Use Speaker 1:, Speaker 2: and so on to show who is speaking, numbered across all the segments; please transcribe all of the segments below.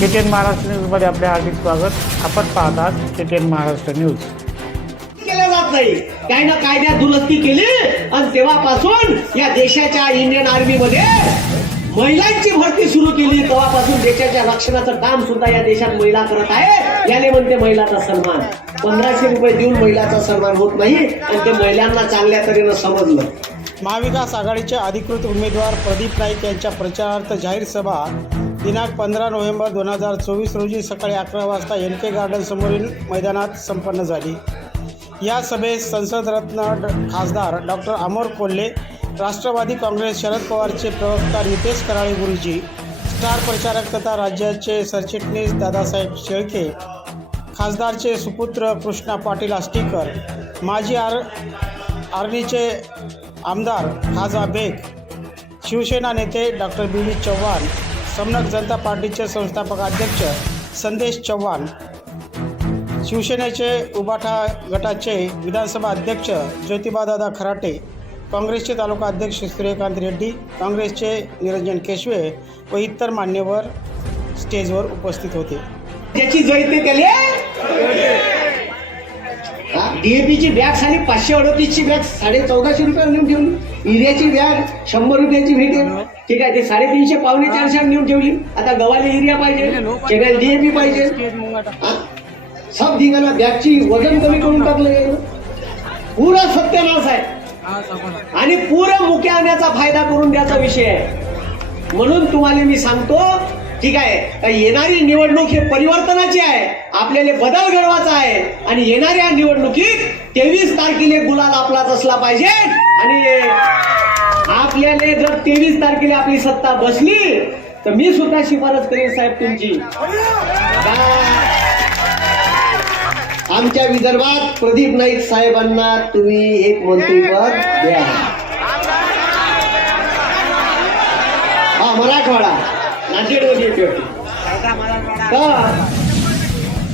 Speaker 1: के T N Maharashtra न्यूजमध्ये आपले हार्दिक स्वागत. आपण पाहत आहात K T N Maharashtra news.
Speaker 2: केलं जात नाही. त्यानं कायद्यात दुरुस्ती केली आणि तेव्हापासून या देशाच्या इंडियन आर्मी मध्ये महिलांची भरती सुरू केली. तेव्हापासून देशाच्या रक्षणाचं काम सुद्धा या देशात महिला करत आहे याने म्हणते महिलाचा सन्मान. पंधराशे रुपये देऊन महिलाचा सन्मान होत नाही आणि ते महिलांना चांगल्या तऱ्हेनं समजलं.
Speaker 3: महाविकास आघाडीचे अधिकृत उमेदवार प्रदीप नाईक यांच्या प्रचारार्थ जाहीर सभा दिनांक पंधरा नोव्हेंबर दोन हजार चोवीस रोजी सकाळी अकरा वाजता एन के गार्डनसमोरील मैदानात संपन्न झाली. या सभेत संसदरत्न ड- खासदार डॉक्टर अमोर कोल्हे राष्ट्रवादी काँग्रेस शरद पवारचे प्रवक्ता नितेश कराळे गुरुजी स्टार प्रचारक तथा राज्याचे सरचिटणीस दादासाहेब शेळके खासदारचे सुपुत्र कृष्णा पाटील आष्टीकर माजी आर आर्मीचे आमदार खाजा बेग शिवसेना नेते doctor B D Chavan Samanak Janata पार्टीचे संस्थापक अध्यक्ष संदेश चव्हाण शिवसेनेचे उबाठा गटाचे विधानसभा अध्यक्ष ज्योतिबादादा खराटे काँग्रेसचे तालुका अध्यक्ष सूर्यकांत रेड्डी काँग्रेसचे निरंजन केशवे व इतर मान्यवर स्टेजवर उपस्थित होते.
Speaker 2: त्याची जळते डीएपीची बॅग साली पाचशे अडतीसची बॅग साडे चौदाशे रुपयाला नेऊन ठेवली. युरियाची बॅग शंभर रुपयाची भेटेल. ठीक आहे ते साडेतीनशे पावणे चारशे नेऊन ठेवली. आता गव्हाला युरिया पाहिजे डीएपी पाहिजे? सब धिंगाणा बॅगची वजन कमी करून टाकलं पुरा सत्यानाश आहे. आणि पुरं मुक्या आणण्याचा फायदा करून द्यायचा विषय आहे. म्हणून तुम्हाला मी सांगतो ठीक आहे येणारी निवडणूक हे परिवर्तनाची आहे. आपल्याला बदल घडवायचा आहे. आणि येणाऱ्या निवडणुकीत तेवीस तारखेला गुलाल आपलाच असला पाहिजे. आणि आपल्याला जर तेवीस तारखेला आपली सत्ता बसली तर मी सुद्धा शिफारस करेन साहेब तुमची. आमच्या विदर्भात प्रदीप नाईक साहेबांना तुम्ही एक मंत्रीपद द्या. हा मराठवाडा. नांदेडमध्ये येते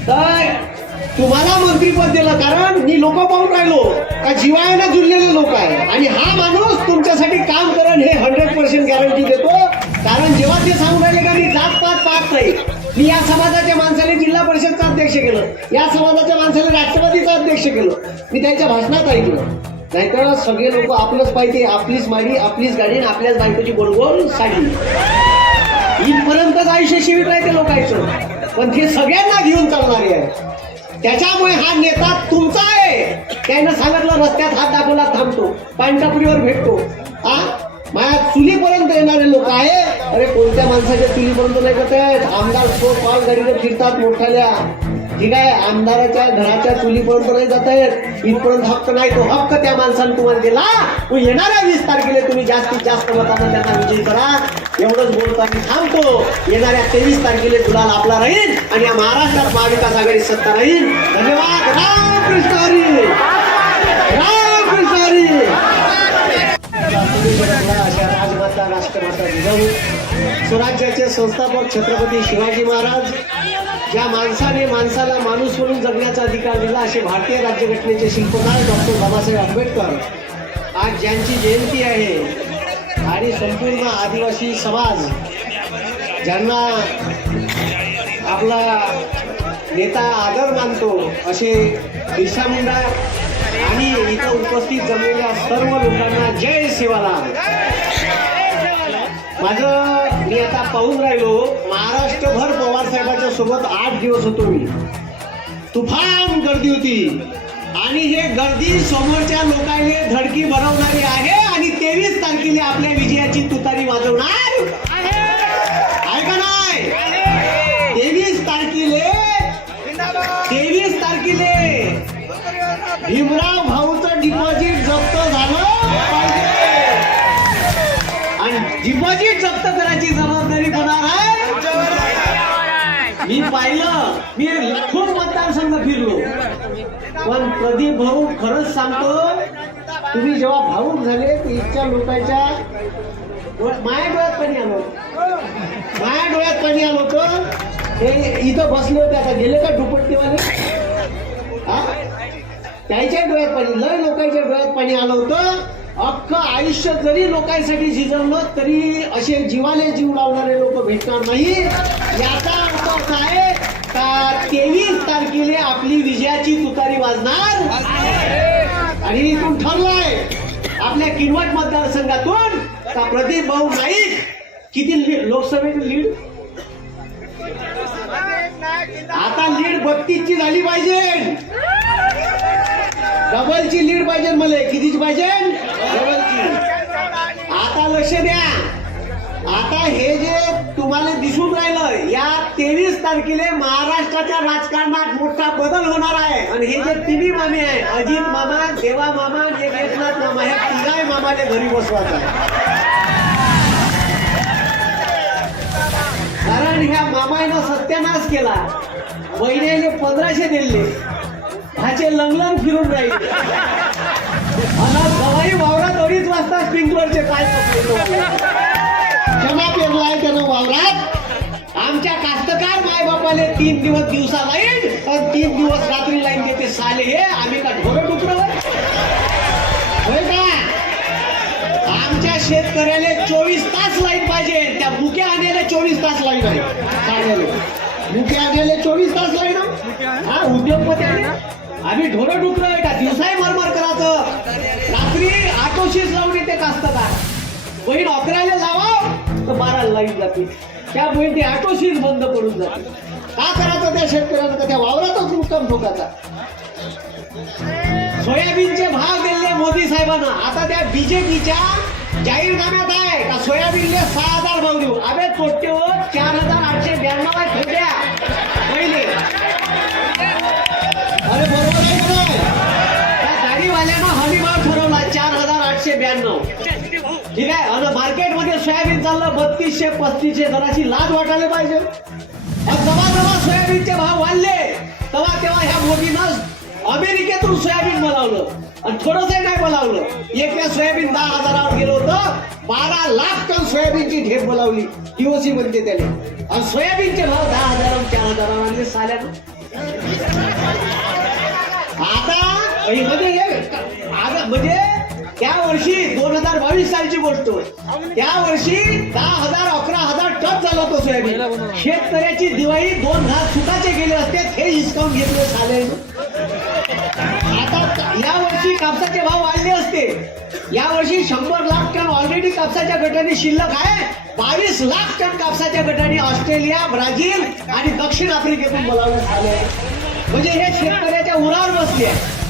Speaker 2: तर तुम्हाला मंत्रीपद दिलं कारण मी लोक पाहून राहिलो. का जीवायला जुळलेले लोक आहे. आणि हा माणूस तुमच्यासाठी काम करण हे हंड्रेड पर्सेंट गॅरंटी देतो. कारण जेव्हा ते सांगून राहिले का मी जात पात पाहत नाही मी या समाजाच्या माणसाने जिल्हा परिषदचा अध्यक्ष केलं. या समाजाच्या माणसाने राष्ट्रवादीचा अध्यक्ष केलं. मी त्यांच्या भाषणात ऐकलं. नाहीतर सगळे लोक आपलंच पाहिजे आपलीच माडी आपलीच गाडी आणि आपल्याच बायकोची गोडगोड साडी. इथपर्यंतच आयुष्य शिवित राहते लोकांचं. पण ते सगळ्यांना घेऊन चालणारे आहे त्याच्यामुळे हा नेता तुमचा आहे. त्यानं सांगितलं रस्त्यात हात दाखवला थांबतो. पानटापुरीवर भेटतो. हा माझ्या चुलीपर्यंत येणारे लोक आहे अरे कोणत्या माणसाच्या चुलीपर्यंत नाही करत आहेत? आमदार सो पाच गाडीवर फिरतात मोठ्याल्या ठीक आहे आमदाराच्या घराच्या चुलीपर्यंत नाही जात आहेत इथपर्यंत हक्क नाही तो हक्क त्या माणसाने तुम्हाला दिला. मग येणाऱ्या वीस तारखेला तुम्ही जास्तीत जास्त मतांना त्यांना विजयी करा. एवढंच बोलतो थांबतो. येणाऱ्या तेवीस तारखेला गुलाल आपला राहील आणि या महाराष्ट्रात महाविकास आघाडी सत्ता राहील. धन्यवाद. रामकृष्ण हरी. रामकृष्ण हरी. अशा राजमाता राष्ट्रमाता जिजाऊ स्वराज्याचे संस्थापक छत्रपती शिवाजी महाराज ज्या माणसाने माणसाला माणूस म्हणून जगण्याचा अधिकार दिला असे भारतीय राज्यघटनेचे शिल्पकार डॉक्टर बाबासाहेब आंबेडकर. आज ज्यांची जयंती आहे आणि संपूर्ण आदिवासी समाज ज्यांना आपला नेता आदर मानतो असे बिरसा मुंडा आणि इथं उपस्थित जमलेल्या सर्व लोकांना जय शिवाला माझं मी आता पाहून राहिलो महाराष्ट्रभर पवार साहेबांच्या सोबत आठ दिवस होतो मी. तुफान गर्दी होती. आणि हे गर्दी समोरच्या लोकांनी धडकी बनवणारी आहे आणि तेवीस तारखेला आपल्या विजयाची तुतारी वाजवणार. भीमराव भाऊचं डिपॉझिट जप्त झालं आणि डिपॉझिट जप्त करायची जबाबदारी कोणावर आहे? मी पाहिलं. मी खूप मतदारसंघ फिरलो. पण प्रदीप भाऊ खरंच सांगतो तुम्ही जेव्हा भाऊक झाले ते इतक्या लोकांच्या माया डोळ्यात पाणी आलो माया डोळ्यात पाणी आलो होतं. हे इथं बसले होते आता. गेले का दुपट्टीवाले हा? त्याच्या डोळ्यात पाणी लय लोकांच्या डोळ्यात पाणी आलं होतं. अख्खं आयुष्य जरी लोकांसाठी झिजवलं तरी असे जीवाले जीव लावणारे लोक भेटणार नाही. याचा अर्थ काय का तेवीस तारखेला आपली विजयाची तुतारी वाजणार आणि इथून ठरलाय आपल्या किनवट मतदारसंघातून का प्रदीप भाऊ नाईक किती लोकसभेत लोकसभेची लीड? आता लीड बत्तीसची झाली पाहिजे. डबलची लीड पाहिजे मला. कितीची पाहिजे? डबलची. आता लक्ष द्या. आता हे जे तुम्हाला दिसून राहिलं या तेवीस तारखेला महाराष्ट्राच्या राजकारणात मोठा बदल होणार आहे. आणि हे जे तिन्ही मामे आहे अजित मामा देवा मामा जे एकनाथ मामा हे तिघाय मामाने घरी बसवायचं आहे. कारण ह्या मामानं सत्यानाश केला. महिन्याने पंधराशे दिले. ह्याचे लंगलंग फिरून राहील. आणि गवाई वावरात अडीच वाजता स्प्रिंकलरचे काय क्षमा पेरलाय त्यानं वावरात. आमच्या कास्तकार मायबापाले तीन दिवस दिवसा लाईन आणि तीन दिवस रात्री लाईन देते. साले हे आम्ही का ढोरं डुकर होय? का? आमच्या शेतकऱ्याला चोवीस तास लाइट पाहिजे. त्या मुक्या आण्याला चोवीस तास लाईन आहे. साड्याला मुक्या चोवीस तास लाईन हा उद्योगपती आम्ही ढोरं डुकर आहे का? दिवसाही मरमर करायचं. रात्री आटोशीच लावून येते कास्तकार बहीण अकराला लावा तर बाराला लाईन जाते. त्यामुळे ते आटोशीच बंद करून जाते. का करायचं त्या शेतकऱ्यांना? त्या वावरातच मुक्काम ठोकायचा. सोयाबीनचे भाव दिले मोदी साहेबांना. आता त्या बीजेपीच्या जाहीरनाम्यात आहे का सोयाबीनले सहा हजार भाव देऊ? अबे तोटे चार हजार आठशे ब्याण्णव आहे ठेवल्या पहिले. त्र्याण्णव ठीक आहे? आणि मार्केटमध्ये सोयाबीन चाललं बत्तीसशे पस्तीसशे दराची लाज वाटायला पाहिजे. जेव्हा जेव्हा सोयाबीनचे भाव वाढले तेव्हा तेव्हा ह्या मोदीनं अमेरिकेतून सोयाबीन बोलावलं. आणि थोडंसं नाही बोलावलं? एक सोयाबीन दहा हजारावर गेलं होतं बारा लाख टन सोयाबीनची ढेप बोलावली. टीओसी म्हणते त्याने आणि सोयाबीनचे भाव दहा हजारावर चार हजारावर आणले साल्यानं आता म्हणजे गोष्ट त्या वर्षी दहा हजार अकरा हजार टन झालं होतं सोयाबीन. शेतकऱ्याची दिवाळी दोन हजार सुटाचे गेले असते हे हिसकावून घेतले झाले आता या वर्षी कापसाचे भाव वाढले असते. या वर्षी शंभर लाख टन ऑलरेडी कापसाच्या गटाने शिल्लक आहे. बावीस लाख टन कापसाच्या गटाने ऑस्ट्रेलिया ब्राझील आणि दक्षिण आफ्रिकेतून बोलावण्यात आले म्हणजे हे शेतकऱ्याच्या उरावर बसले आहे.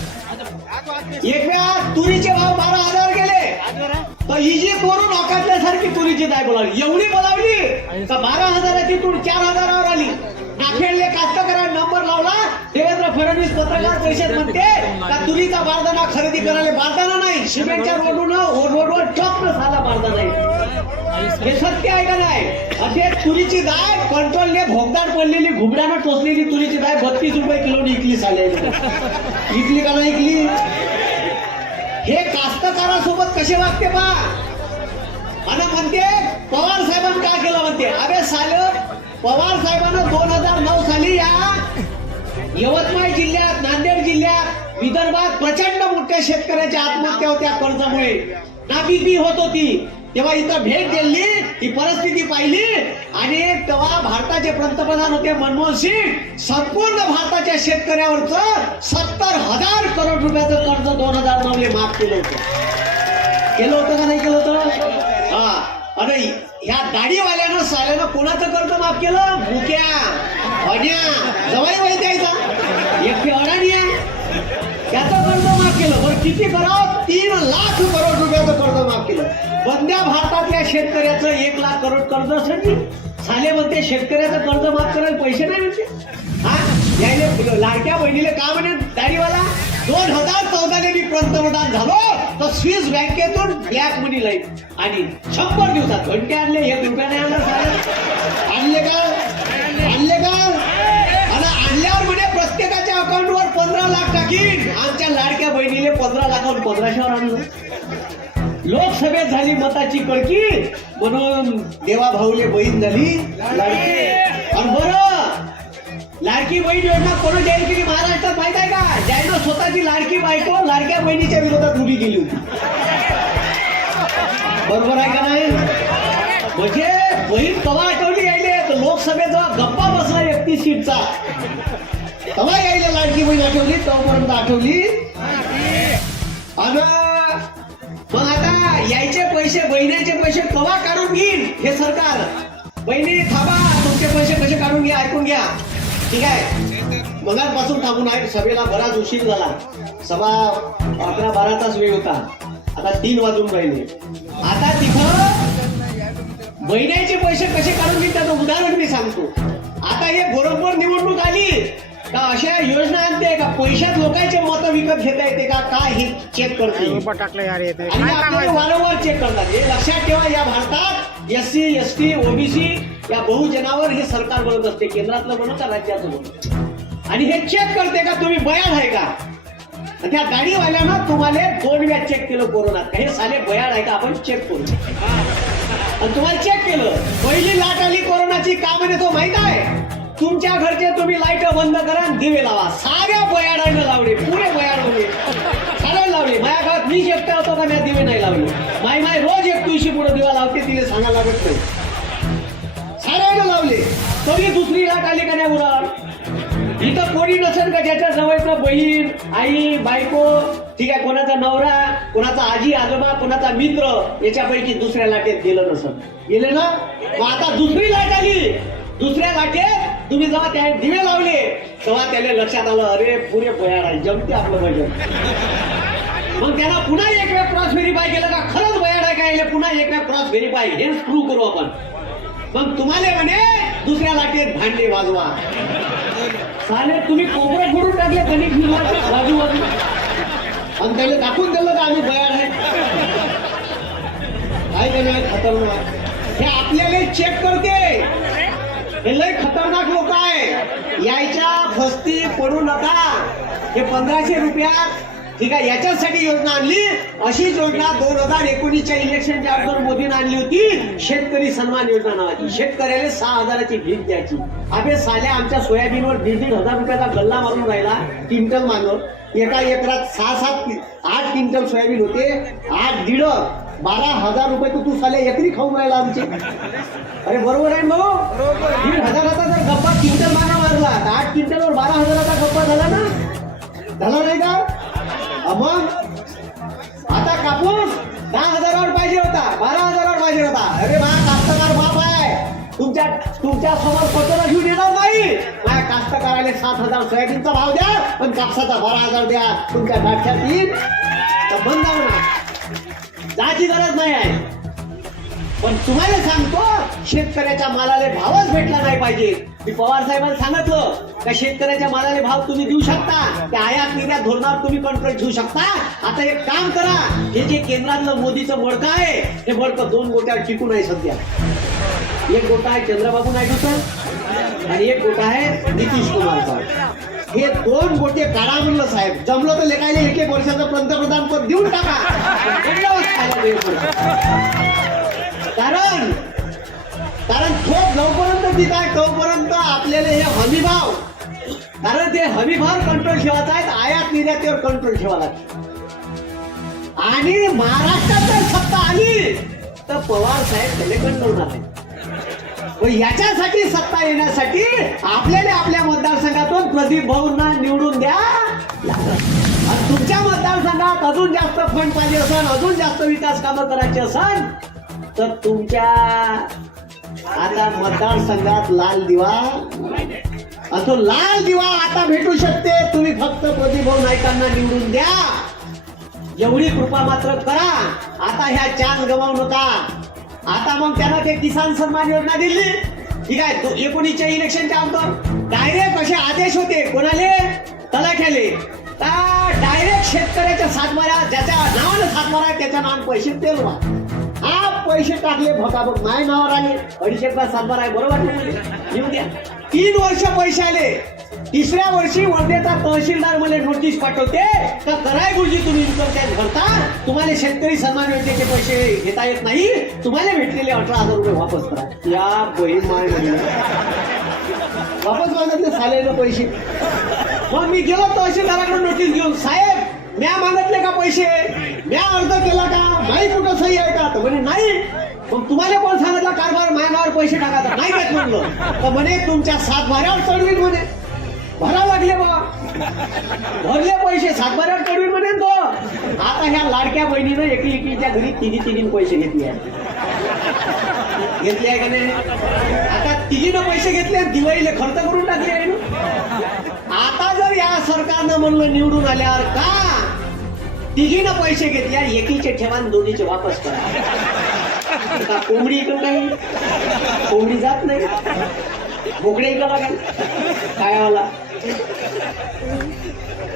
Speaker 2: एकव्या तुरीचे भाव बारा हजार गेले. तर इजी करून अकाटल्यासारखी तुरीची दाय बोलावली एवढी बोलावली तर बारा हजाराची तूर चार हजारावर आली. नाखेडले कास्तकरा नंबर लावला. देवेंद्र फडणवीस पत्रकार परिषद म्हणते का तुरीचा बारदाना खरेदी करायला बारदाना नाही. सिमेंटच्या रोडून रोडवर ट्रक झाला बारदाना. हे सत्य आहे का नाही? असे तुरीची दाय कंट्रोलने भोगदार पडलेली घुबड्यानं टोचलेली तुरीची दाय बत्तीस रुपये किलोनी इकली साले इकली का नाही इकली? हे कास्तकारासोबत कसे वागते पा आणि म्हणते पवार साहेबांनी काय केलं म्हणते? अबे साल पवार साहेबांना दोन हजार नऊ साली या यवतमाळ जिल्ह्यात नांदेड जिल्ह्यात विदर्भात प्रचंड मोठ्या शेतकऱ्याच्या आत्महत्या होत्या कर्जामुळे. नापिकी होत होती. तेव्हा इथं भेट दिली ही परिस्थिती पाहिली. आणि तेव्हा भारताचे पंतप्रधान होते मनमोहन सिंग. संपूर्ण भारताच्या शेतकऱ्यावरच सत्तर हजार करोड रुपयाचं कर्ज दोन हजार नऊले माफ केलं होतं. केलं होतं का नाही केलं होतं? हा. अरे ह्या दाढीवाल्यानं साल्यानं कोणाचं कर्ज माफ केलं? मुक्या अड्या जवाई वय द्यायचा. एक अडाणी आहे. त्याचं कर्ज माफ केलं. बरं किती करावं? तीन लाख करोड रुपयाचं कर्ज माफ केलं. बंद्या भारतातल्या शेतकऱ्याचं एक लाख करोड कर्ज असेल साले म्हणते शेतकऱ्याचं कर्ज माफ करायला पैसे नाही म्हणते हा? यायले लाडक्या बहिणीले का म्हणे दाढीवाला? दोन हजार चौदाने मी पंतप्रधान झालो तर स्विस बँकेतून ब्लॅक मनी लाईन आणि शंभर दिवसात घंटे आणले एक नाही आणलं साहेब आणले का? आणले का? आणि आणल्यावर म्हणे प्रत्येकाच्या अकाउंटवर पंधरा लाख टाकीन. आमच्या लाडक्या बहिणीले पंधरा लाखावर पंधराशेवर आणलं. लोकसभेत झाली मताची कळकी म्हणून देवा भाऊले बहीण झाली लाडकी. आणि बरं लाडकी बहीण योजना कोण जाहीर केली? महाराष्ट्रात माहीत आहे का? ज्यानं स्वतःची लाडकी बायको लाडक्या बहिणीच्या विरोधात उभी केली होती. बरोबर आहे का नाही? म्हणजे बहीण कवा आठवली यायले? तर लोकसभेत जेव्हा गप्पा बसला एकतीस सीटचा. तेव्हा यायला लाडकी बहीण आठवली तोपर्यंत आठवली. अगं आता पैसे बहिणीचे पैसे कवा काढून घेईल हे सरकार? बहिणी थांबा तुमचे पैसे कसे काढून घ्या ऐकून घ्या. ठीक आहे? मगापासून थांबून आहे. सभेला बराच उशीर झाला. सभा अकरा बारा तास वेळ होता. आता तीन वाजून राहिले. आता तिथं महिन्याचे पैसे कसे काढून घेईन त्याचं उदाहरण मी सांगतो. आता हे बरोबर निवडणूक आली. का अशा योजना आणते का पैशात लोकांचे मतं विकत घेता येते का? काय हे चेक करते
Speaker 1: टाकलं यार येते
Speaker 2: आणि आपल्याला वारंवार चेक करतात. हे लक्षात ठेवा या भारतात S C S T OBC या बहुजनावर हे सरकार बनत असते. केंद्रातलं बनत का राज्याचं बनत आणि हे चेक करते का? तुम्ही बयान आहे का? त्या गाडीवाल्यानं तुम्हाला दोन वेळा चेक केलं कोरोनात. हे साले बयान आहे का? आपण चेक करू. आणि तुम्हाला चेक केलं. पहिली लाट आली कोरोनाची. का म्हणे तो? माहीत आहे? तुमच्या घरचे तुम्ही लाइट बंद करा आणि दिवे लावा. साऱ्या बयाडानं लावले पुरे बयाड होते सगळे लावले. माझ्या घरात मी एकटा होतो का मी दिवे नाही लावले. माय माय रोज एक तुळशी पुढे दिवा लावते तिथे सांगायला लागत नाही. साऱ्यानं लावले. तरी दुसरी लाट आली का नाही उरा इथं कोणी नसेल का ज्याच्या जवळचं बहीण आई बायको? ठीक आहे कोणाचा नवरा कोणाचा आजी आजोबा कोणाचा मित्र याच्यापैकी दुसऱ्या लाटेत गेलं नसेल. गेले ना? मग आता दुसरी लाट आली. दुसऱ्या लाटेत तुम्ही जेव्हा त्या दिवे लावले तेव्हा त्याला लक्षात आलं अरे पुरे बयाड आहे जमते आपलं भजन मग त्याला पुन्हा एक वेळ क्रॉस व्हेरीफाय केलं का खरंच बयाड आहे काय पुन्हा एक वेळ क्रॉस व्हेरीफाय हे स्क्रू करू आपण. मग तुम्हाला म्हणे दुसऱ्या लाटेत भांडे वाजवा. साले तुम्ही कोपरे फोडून टाकले कणिक बाजू बाजू आणि त्याला दाखवून दिलं का आम्ही बयाड आहे? काय का नाही खतरनाक. हे आपल्याला चेक करते. हे लय खतरनाक लोक आहे. यायच्या फस्ती पडू नका. हे पंधराशे रुपयात ठीक आहे याच्यासाठी योजना आणली. अशी योजना दोन हजार एकोणीसच्या इलेक्शनच्या अगोदर मोदीनं आणली होती. शेतकरी सन्मान योजना नावाची. शेतकऱ्याला सहा हजाराची भीक द्यायची. अबे साल्या आमच्या सोयाबीनवर दीड दीड हजार रुपयाचा गल्ला मारून राहिला. क्विंटल मानव एका एकरात सहा सात आठ क्विंटल सोयाबीन होते. आठ दीड बारा हजार रुपये तर तू साले एकरी खाऊन राहिला आमचे. अरे बरोबर आहे मग भाऊ? दीड हजाराचा जर गप्पा क्विंटल मागा मारला तर आठ क्विंटलवर बारा हजाराचा गप्पा झाला ना? झाला नाही का? मग? आता कापूस दहा हजारावर पाहिजे होता बारा हजारावर पाहिजे होता. अरे बा कास्तकार बाप आहे. तुमच्या तुमच्यासमोर स्वतःला घेऊन येणार नाही. माझ्या कास्तकाराने सात हजार सोयाबीनचा भाव द्या पण कापसाचा बारा हजार द्या. तुमच्या गाठ्यात येईल तर बंद ना जायची गरज नाही आहे. पण तुम्हाला सांगतो शेतकऱ्याच्या मालाला भावच भेटला नाही पाहिजे. मी पवार साहेबांना सांगितलं का शेतकऱ्याच्या मालाला भाव तुम्ही देऊ शकता. त्या आयात निर्यात धोरणावर तुम्ही कंट्रोल ठेवू शकता. आता एक काम करा. हे जे केंद्रातलं मोदीचं बडकं आहे हे बडकं दोन गोट्यावर टिकून आहे सध्या. एक गोटा आहे चंद्रबाबू नायडूचा आणि एक गोटा आहे नितीश कुमारचा. हे दोन गोटे काढा म्हणलं साहेब. जमलं तर लेखायला एक एक वर्षाचं पंतप्रधान पद देऊन टाका. कारण कारण ठोक जोपर्यंत ठीक आहे तोपर्यंत आपल्याला हे हमी भाव कारण ते हमी भाव कंट्रोल ठेवायचा आहे आयात निर्यातीवर कंट्रोल ठेवा लागते. आणि महाराष्ट्रात जर सत्ता आली तर पवार साहेब त्याला कंट्रोल झाले याच्यासाठी सत्ता येण्यासाठी आपल्याला आपल्या मतदारसंघातून प्रदीप भाऊंना निवडून द्या. आणि तुमच्या मतदारसंघात अजून जास्त फंड पाहिजे असेल अजून जास्त विकास कामं करायची असेल तर तुमच्या आता मतदारसंघात लाल दिवा. असो तो लाल दिवा आता भेटू शकते. तुम्ही फक्त प्रदीप नायकांना नाईकांना निवडून द्या. एवढी कृपा मात्र करा. आता ह्या चान्स गमावू नका आता मग त्यांना ते किसान सन्मान योजना दिली. ठीक आहे तो एकोणीसच्या इलेक्शनच्या अगोदर. डायरेक्ट असे आदेश होते. कोणाले? तलाख्याले डायरेक्ट शेतकऱ्याच्या सातमाऱ्या ज्याच्या नावानं सातमारा आहे त्याच्या नावानं पैसे तेलवा. हा पैसे टाकले भकाभक माय नावावर आले. अडीचशे रुपये आहे बरोबर ना? येऊ द्या. तीन वर्ष पैसे आले. तिसऱ्या वर्षी वर्धेचा तहसीलदार मला नोटीस पाठवते. का कराय गुरुजी तुम्ही इन्कम टॅक्स भरता तुम्हाला शेतकरी सन्मान योजनेचे पैसे घेता येत नाही. तुम्हाला भेटलेले अठरा हजार रुपये वापस करा. या बहीण माय वापस मागितले सालेलं पैसे. मग मी गेलो तहसीलदाराकडे नोटीस घेऊन साहेब म्या मागितले का पैसे? म्या अर्ज केला का? नाही कुठं सही आहे का? तर म्हणे नाही. मग तुम्हाला कोण सांगितलं? कारभार मायनावर पैसे टाकायचा नाही घेत म्हणलं. तर म्हणे तुमच्या सात भाऱ्यावर चढवीत म्हणे. भरा लागले बा. भरले पैसे सातबाऱ्यावर कडवी म्हणे तो. आता ह्या लाडक्या बहिणीनं एकी एकीच्या घरी तिघी तिघीन पैसे घेतले घेतले आहे का नाही? आता तिघीनं पैसे घेतले दिवाळीला खर्च करून टाकले आहे ना. आता जर या सरकारनं म्हणलं निवडून आल्यावर का? तिघीनं पैसे घेतले एकीचे ठेवा दोन्हीचे वापस करा. कोंबडी इकडं नाही. कोंबडी जात नाही. बोकडे इकडं काय काय आला?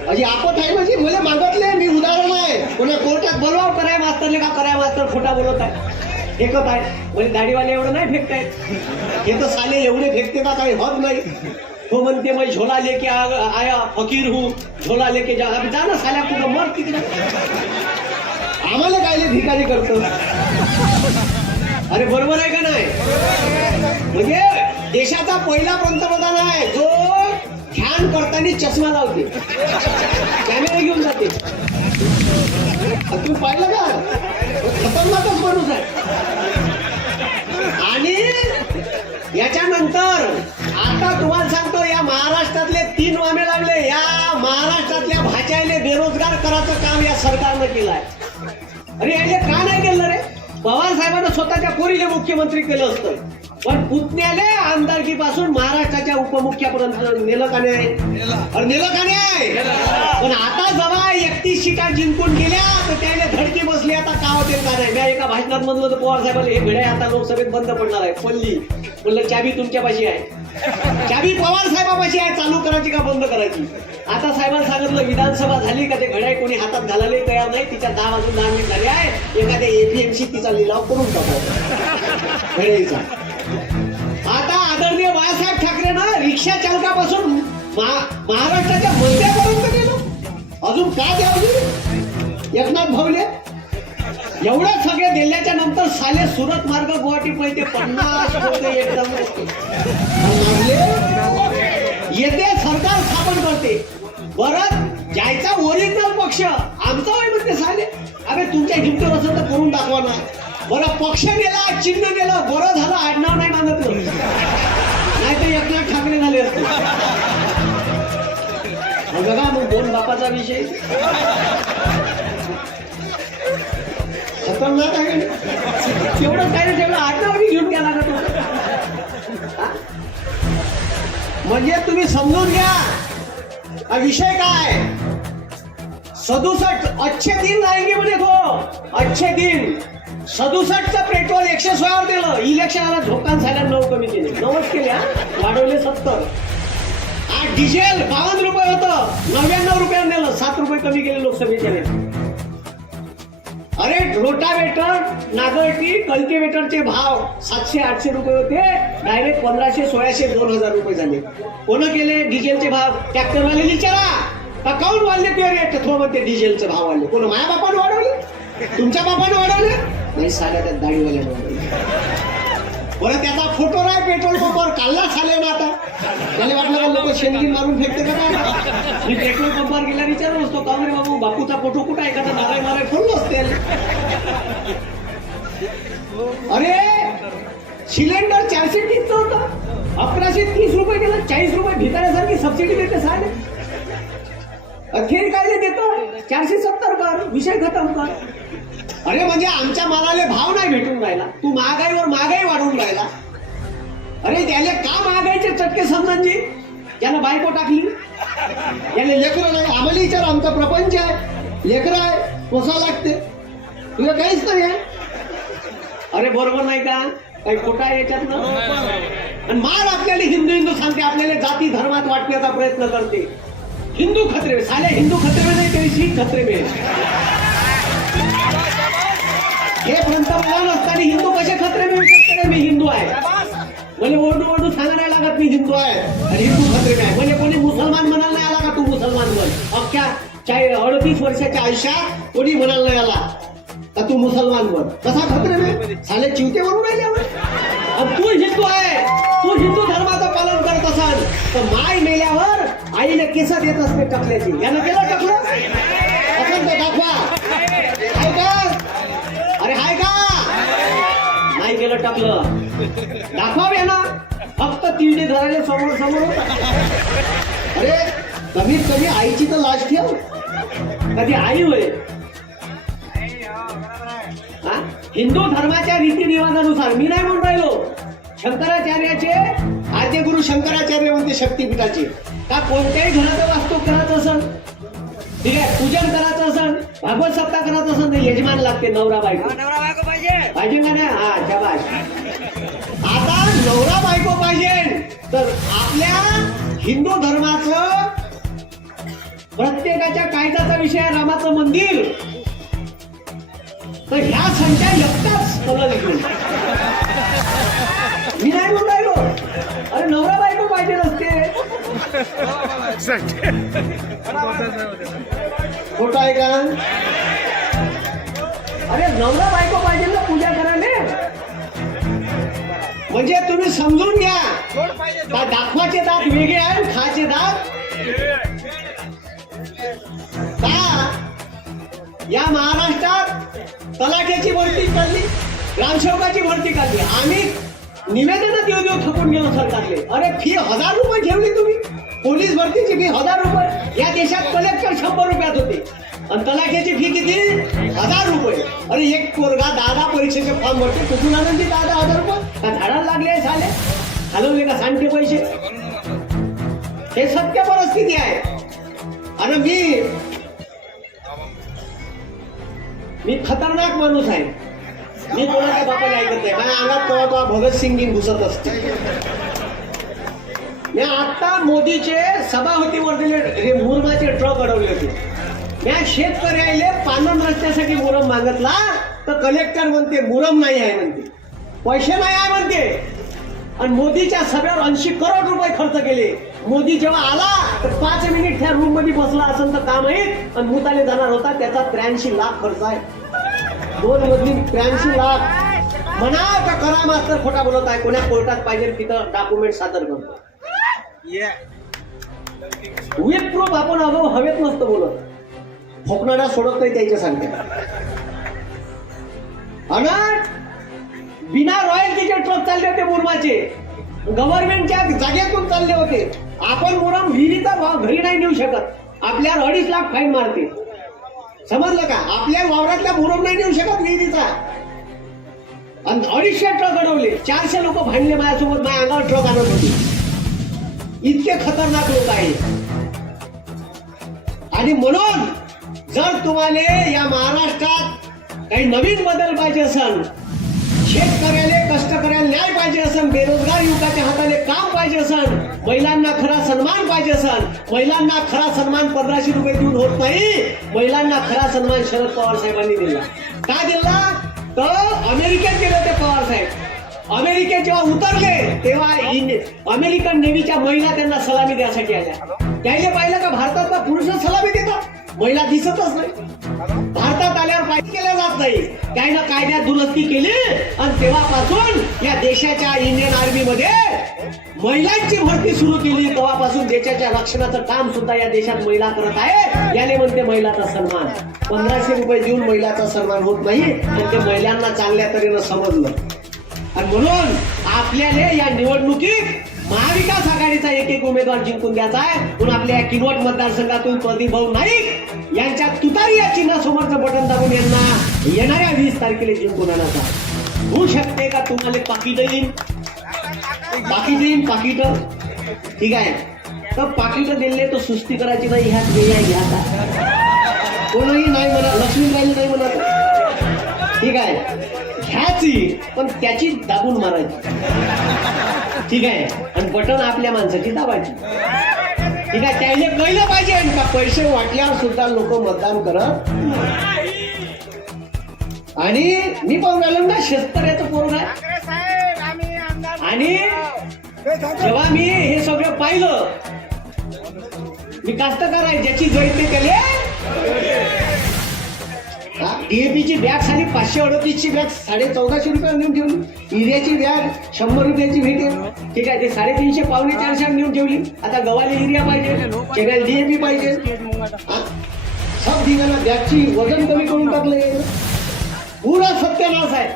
Speaker 2: अजी आपत आहे म्हणजे मला मागतले मी उदाहरण आहे. कोणा कोर्टात बोलवा कराय मास्तरले का कराय मास्तर खोटा बोलत आहे फेकत आहे. म्हणजे दाढीवाले एवढं नाही फेकताय हे तर साले एवढे फेकते का काही हद नाही. तो म्हणते मग झोला लेके आया फकीर हू. झोला लेके जा. जा ना साल्या कुठं मर तिकडे. आम्हाला काय भिकारी करतो? अरे बरोबर आहे का नाही? म्हणजे देशाचा पहिला पंतप्रधान आहे जो काम करताना चष्मा लावते. कॅमेरा घेऊन जाते. तुम्ही पाहिलं का? खतरनाकच माणूस आहे. आणि याच्यानंतर आता तुम्हाला सांगतो या महाराष्ट्रातले तीन वामे लागले. या महाराष्ट्रातल्या भाच्याले बेरोजगार करायचं काम या सरकारनं केलंय अरे याने का नाही केलं रे? पवार साहेबांना स्वतःच्या पोरीले मुख्यमंत्री केलं असतं. पण पुतण्याले आमदारकीपासून महाराष्ट्राच्या उपमुख्यापर्यंत नेलं का नाही अरे नेलं का नाही पण आता जेव्हा एकतीस सीटा जिंकून गेल्या तर त्याने धडकी बसली. आता का होते का नाही? मी एका भाषणात म्हणलं होतं पवार साहेबांना हे घड्याळ आता लोकसभेत बंद पडणार आहे. पडली म्हणलं चाबी तुमच्यापाशी आहे. चाबी पवार साहेबापाशी आहे चालू करायची का बंद करायची? आता साहेबांनी सांगितलं विधानसभा झाली का? ते घड्याळ कोणी हातात घालायला तयार नाही. तिच्या दहा वाजून दहा मिनिट झाले आहे एखाद्या एपीएमसी तिचा लिलाव करून आता आदरणीय बाळासाहेब ठाकरे ना रिक्षा चालकापासून महाराष्ट्राच्या मंत्र्यापर्यंत गेलो. अजून काय द्यावं एकनाथ भावले एवढं सगळे दिल्याच्या नंतर साले सुरत मार्ग गुवाहाटी पैसे पन्नास एकदम. येते सरकार स्थापन करते. परत जायचा ओरिजिनल पक्ष. आमचा होय म्हणते साले. अरे तुमच्या हिमतीवर असेल तर करून दाखवा ना. बरं पक्ष गेला चिन्ह गेलं बरं झालं आडनाव नाही मागितलं नाही तर एकनाथ ठाकरे झाले असते. बघा मग दोन बापाचा विषय. खतरनाक आहे. तेवढं काय नाही तेवढं आडनावही घेऊन गेला का म्हणजे तुम्ही समजून घ्या. हा विषय काय? सदुसष्ट अच्छे दिन जाएंगे म्हणे तो. अच्छे दिन. सदुसष्टचं पेट्रोल एकशे सोळावर दिलं. इलेक्शनाला झोकान झाल्या नऊ कमी केले. नवच केले वाढवले सत्तर. आज डिझेल बावन्न रुपये होतं. नव्याण्णव रुपयानं नेलं. सात रुपये कमी केले लोकसभेच्या अरे रोटावेटर नागरिकी कल्टिवेटरचे भाव सातशे आठशे रुपये होते. डायरेक्ट पंधराशे सोळाशे दोन हजार रुपये झाले. कोण केले? डिझेलचे भाव. ट्रॅक्टरवाले विचारा. का काऊन वाढले ते रेट थोडं म्हणते डिझेलचे भाव वाढले. कोण? माया बापाने वाढवले? तुमच्या बापाने वाढवले? नाही त्या दाढीवाल्याने बरं त्याचा फोटो नाही पेट्रोल पंपावर काढला साले ना आता. त्याला वाटलं का लोक शेणगी मारून फेकते का काय? मी पेट्रोल पंपावर गेला विचार असतो का रे बाबू बापूचा फोटो कुठं आहे? का तर नाराय नाराय फोडलो असते अरे सिलेंडर चारशे तीसचं होतं. अकराशे तीस रुपये गेलं चाळीस रुपये भिताऱ्यासारखी सबसिडी देते साले. अखेर काय देतो? चारशे सत्तर कर विषय खतम कर. अरे म्हणजे आमच्या मालाले भाव नाही भेटून राहिला. तू महागाईवर महागाई वाढवून राहिला. अरे त्याला का महागाईचे चटके समजांची त्यानं बायको टाकली. याने लेकरं नाही. आम्हाला विचार आमचा प्रपंच आहे. लेकरं आहे पोसा लागते. तुला काहीच नाही आहे. अरे बरोबर नाही का? काही खोटा आहे याच्यात आणि मार आपल्याला हिंदू हिंदू सांगते आपल्याला जाती धर्मात वाटण्याचा प्रयत्न करते. हिंदू खतरे में साले हिंदू खतरे में नहीं तेरी शीख खतरे में। हे पंतप्रधान असताना हिंदू कसे खत्रे में विचारते मी हिंदू आहे। म्हणजे ओरडू ओरडू सांगायला लागत मी हिंदू आहे. आणि हिंदू खतरे में आहे. म्हणजे कोणी मुसलमान म्हणायला नाही आला का तू मुसलमान बन? अख्ख्या चाळीस अडतीस वर्षाच्या आयुष्यात कोणी म्हणायला नाही आला का तू मुसलमान बन? कसा खतरे में? साले चिवते वरून राहिले तू हिंदू आहे. तू हिंदू धर्माचं पालन करत असाल. तर माय मेल्यावर आईने केसात येत असते टाकल्याची. यानं केलं टाकलं? असं तर दाखवा. का? अरे हाय का? नाही केलं टाकलं. दाखवा यांना. फक्त तिंडी धरायला समोर समोर. अरे कमीत कमी आईची तर लाज ठेव. कधी आई होय. हिंदू धर्माच्या रीतीरिवाजानुसार मी नाही म्हणून राहिलो. शंकराचार्याचे आद्य गुरु शंकराचार्य म्हणते शक्तीपीठाचे. का कोणत्याही घराचं वास्तू करायचं असन ठीक आहे पूजन करायचं असन भागवत सप्ताह करायचं असन तर यजमान लागते नवरा बायको. पाहिजे. का नाही? हा शाबाश आता नवरा बायको पाहिजे. तर आपल्या हिंदू धर्माचं प्रत्येकाच्या कायद्याचा विषय रामाचं मंदिर. तर ह्या संख्या एकटाच घेऊन. मी नाही म्हणून राहिलो. नवरा बायको पाहिजे नसते. खोट आहे का? अरे नवरा बायको पाहिजे ना पूजा करायला. म्हणजे तुम्ही समजून घ्या. दाखवाचे दात वेगळे आहे खाचे दात. का या महाराष्ट्रात तलाठ्याची भरती काढली ग्रामसेवकाची भरती काढली. आम्ही निवेदन देऊ देऊ थकून गेलो सरकारले अरे फी हजार रुपये ठेवली तुम्ही. पोलीस भरतीची फी हजार रुपये. या देशात कलेक्टर शंभर रुपयात होते. आणि तलाठ्याची फी किती? हजार रुपये. अरे एक पोरगा दादा परीक्षेचे फॉर्म भरते. कुठून आणून दहा दहा हजार रुपये? का झाडाला लागले झाले हलवले का सांगते पैसे? हे सत्य परिस्थिती आहे. अरे मी मी खतरनाक माणूस आहे. मी कोणाच्या बापाला ऐकत नाही. माझ्या अंगात तेव्हा केव्हा भगतसिंग घुसत असते. मी आता मोदीचे सभापतीवर हे मुरमाचे ट्रक अडवले होते. मी शेतकऱ्याले पालन रस्त्यासाठी मुरम मागितला तर कलेक्टर म्हणते मुरम नाही आहे म्हणते. पैसे नाही आहे म्हणते. आणि मोदीच्या सभेवर ऐंशी करोड रुपये खर्च केले. मोदी जेव्हा आला तर पाच मिनिट त्या रूममध्ये बसला असेल तर काम आहे आणि मुताले जाणार होता त्याचा त्र्याऐंशी लाख खर्च आहे. दोन मधली त्र्याऐंशी लाख. म्हणा का खरा मास्तर खोटा बोलत आहे. कोण्या कोर्टात पाहिजे तिथं डॉक्युमेंट सादर करतो. विथ प्रूफ आपण अगो हवेत नसतं बोलत. फोकणारा सोडत नाही त्याच्या सांगते. अनाट बिना रॉयल्टीचे ट्रक चालले होते मुरमाचे. गव्हर्नमेंटच्या जागेतून चालले होते. आपण मुरम विहिरीचा भाव घरी नाही नेऊ शकत. आपल्यावर अडीच लाख फाईन मारते समजलं का? आपल्या वावरातल्या मुरम नाही नेऊ शकत विहिरीचा. आणि अडीचशे ट्रक अडवले. चारशे लोक भांडले माझ्यासोबत माझ्या अंगावर ट्रक आणत होते. इतके खतरनाक लोक आहेत. आणि म्हणून जर तुम्हाला या महाराष्ट्रात काही नवीन बदल पाहिजे असेल शेतकऱ्याला कष्टकऱ्याला न्याय पाहिजे असेल बेरोजगार युवकाच्या हाताने काम पाहिजे असेल महिलांना सन्मान पाहिजे सण महिलांना खरा सन्मान पंधराशे रुपये देऊन होत नाही. महिलांना खरा सन्मान शरद पवार साहेबांनी दिला. का दिला? तर अमेरिकेत गेले ते पवार साहेब. अमेरिकेत जेव्हा उतरले तेव्हा अमेरिकन नेव्हीच्या महिला त्यांना सलामी द्यासाठी आल्या. त्याने पाहिलं का भारतात पुरुष सलामी देतात? महिला दिसतच नाही. भारत पाहिजे केल्या जात नाही. त्यानं कायद्यात दुरुस्ती केली आणि तेव्हापासून या देशाच्या इंडियन आर्मी मध्ये महिलांची भरती सुरू केली. तेव्हापासून देशाच्या रक्षणाचं काम सुद्धा या देशात महिला करत आहे याने म्हणते महिलाचा सन्मान. पंधराशे रुपये देऊन महिलाचा सन्मान होत नाही. तर ते महिलांना चांगल्या तऱ्हेनं समजलं. आणि म्हणून आपल्याला या निवडणुकीत महाविकास आघाडीचा एक एक उमेदवार जिंकून द्यायचा आहे. म्हणून आपल्या किनवट मतदारसंघातून प्रदीप भाऊ नाईक यांच्या तुतारी या चिन्हासमोरचं बटन दाबून यांना येणाऱ्या वीस तारखेला जिंकून आणायचा. होऊ शकते का? तुम्हाला पाकिट येईल पाकिट येईल पाकिट. ठीक आहे. तर पाकिट दिले तर सुस्ती करायची नाही. ह्याच वेळा घ्या ह्या कोणही नाही म्हणा लक्ष्मीबाई नाही म्हणत. ठीक आहे. घ्यायची पण त्याची दाबून मारायची. ठीक आहे. आणि बटन आपल्या माणसाची दाबायची. ठीक आहे त्याने कळलं पाहिजे. का पैसे वाटल्यावर सुद्धा लोक मतदान करत आणि मी पाहून आलो ना शेतकऱ्याचं पोरग आणि जेव्हा मी हे सगळं पाहिलं मी कास्तकार आहे ज्याची जैते त्याला डीएपीची बॅग साडी पाचशे अडतीसची बॅग साडे चौदाशे रुपये नेऊन ठेवली. युरियाची बॅग शंभर रुपयाची भेटेल. ठीक आहे ते साडेतीनशे पावणे चारशे नेऊन ठेवली. आता गव्हाले युरिया पाहिजे शेगायला डीएपी पाहिजे. सब ठिकाणा बॅगची वजन कमी करून टाकलं पुरा सत्यानाश आहे.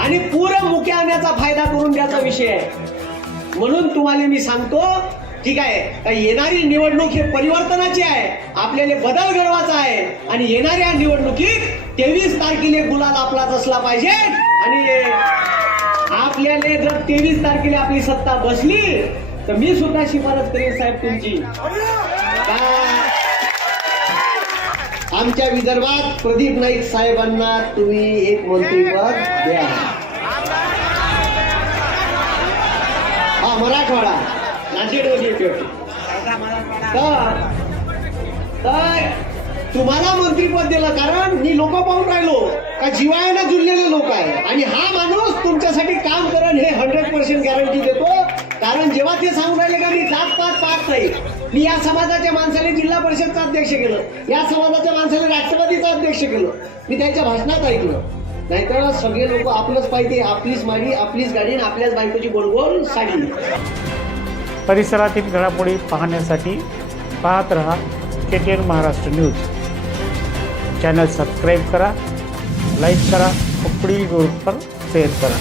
Speaker 2: आणि पुरं मुक्या आणण्याचा फायदा करून द्यायचा विषय आहे. म्हणून तुम्हाला मी सांगतो ठीक आहे? येणारी निवडणूक हे परिवर्तनाची आहे. आपल्याला बदल घडवायचा आहे. आणि येणाऱ्या निवडणुकीत तेवीस तारखेला गुलाल आपलाच असला पाहिजे. आणि आपल्याला जर तेवीस तारखेला आपली सत्ता बसली तर मी सुद्धा शिफारस करेन साहेब तुमची. आमच्या विदर्भात प्रदीप नाईक साहेबांना तुम्ही एक मंत्रीपद द्या. हा मराठवाडा. नांदेडमध्ये येते. तुम्हाला मंत्रीपद दिलं कारण मी लोक पाहून राहिलो. का जीवायला जुळलेले लोक आहे. आणि हा माणूस तुमच्यासाठी काम करण हे हंड्रेड पर्सेंट गॅरंटी देतो. कारण जेव्हा ते सांगून राहिले का मी जात पात पाहत नाही मी या समाजाच्या माणसाने जिल्हा परिषदचा अध्यक्ष केलं या समाजाच्या माणसाने राष्ट्रवादीचा अध्यक्ष केलं मी त्यांच्या भाषणात ऐकलं. नाहीतर सगळे लोक आपलंच पाहिजे आपलीच माडी आपलीच गाडी आणि आपल्याच बायकोची गोडगोड साडी.
Speaker 1: परिसरातील घडामोडी पाहण्यासाठी पाहत रहा K T N Maharashtra news. Channel subscribe करा लाईक करा पुढील ग्रुपवर शेअर करा.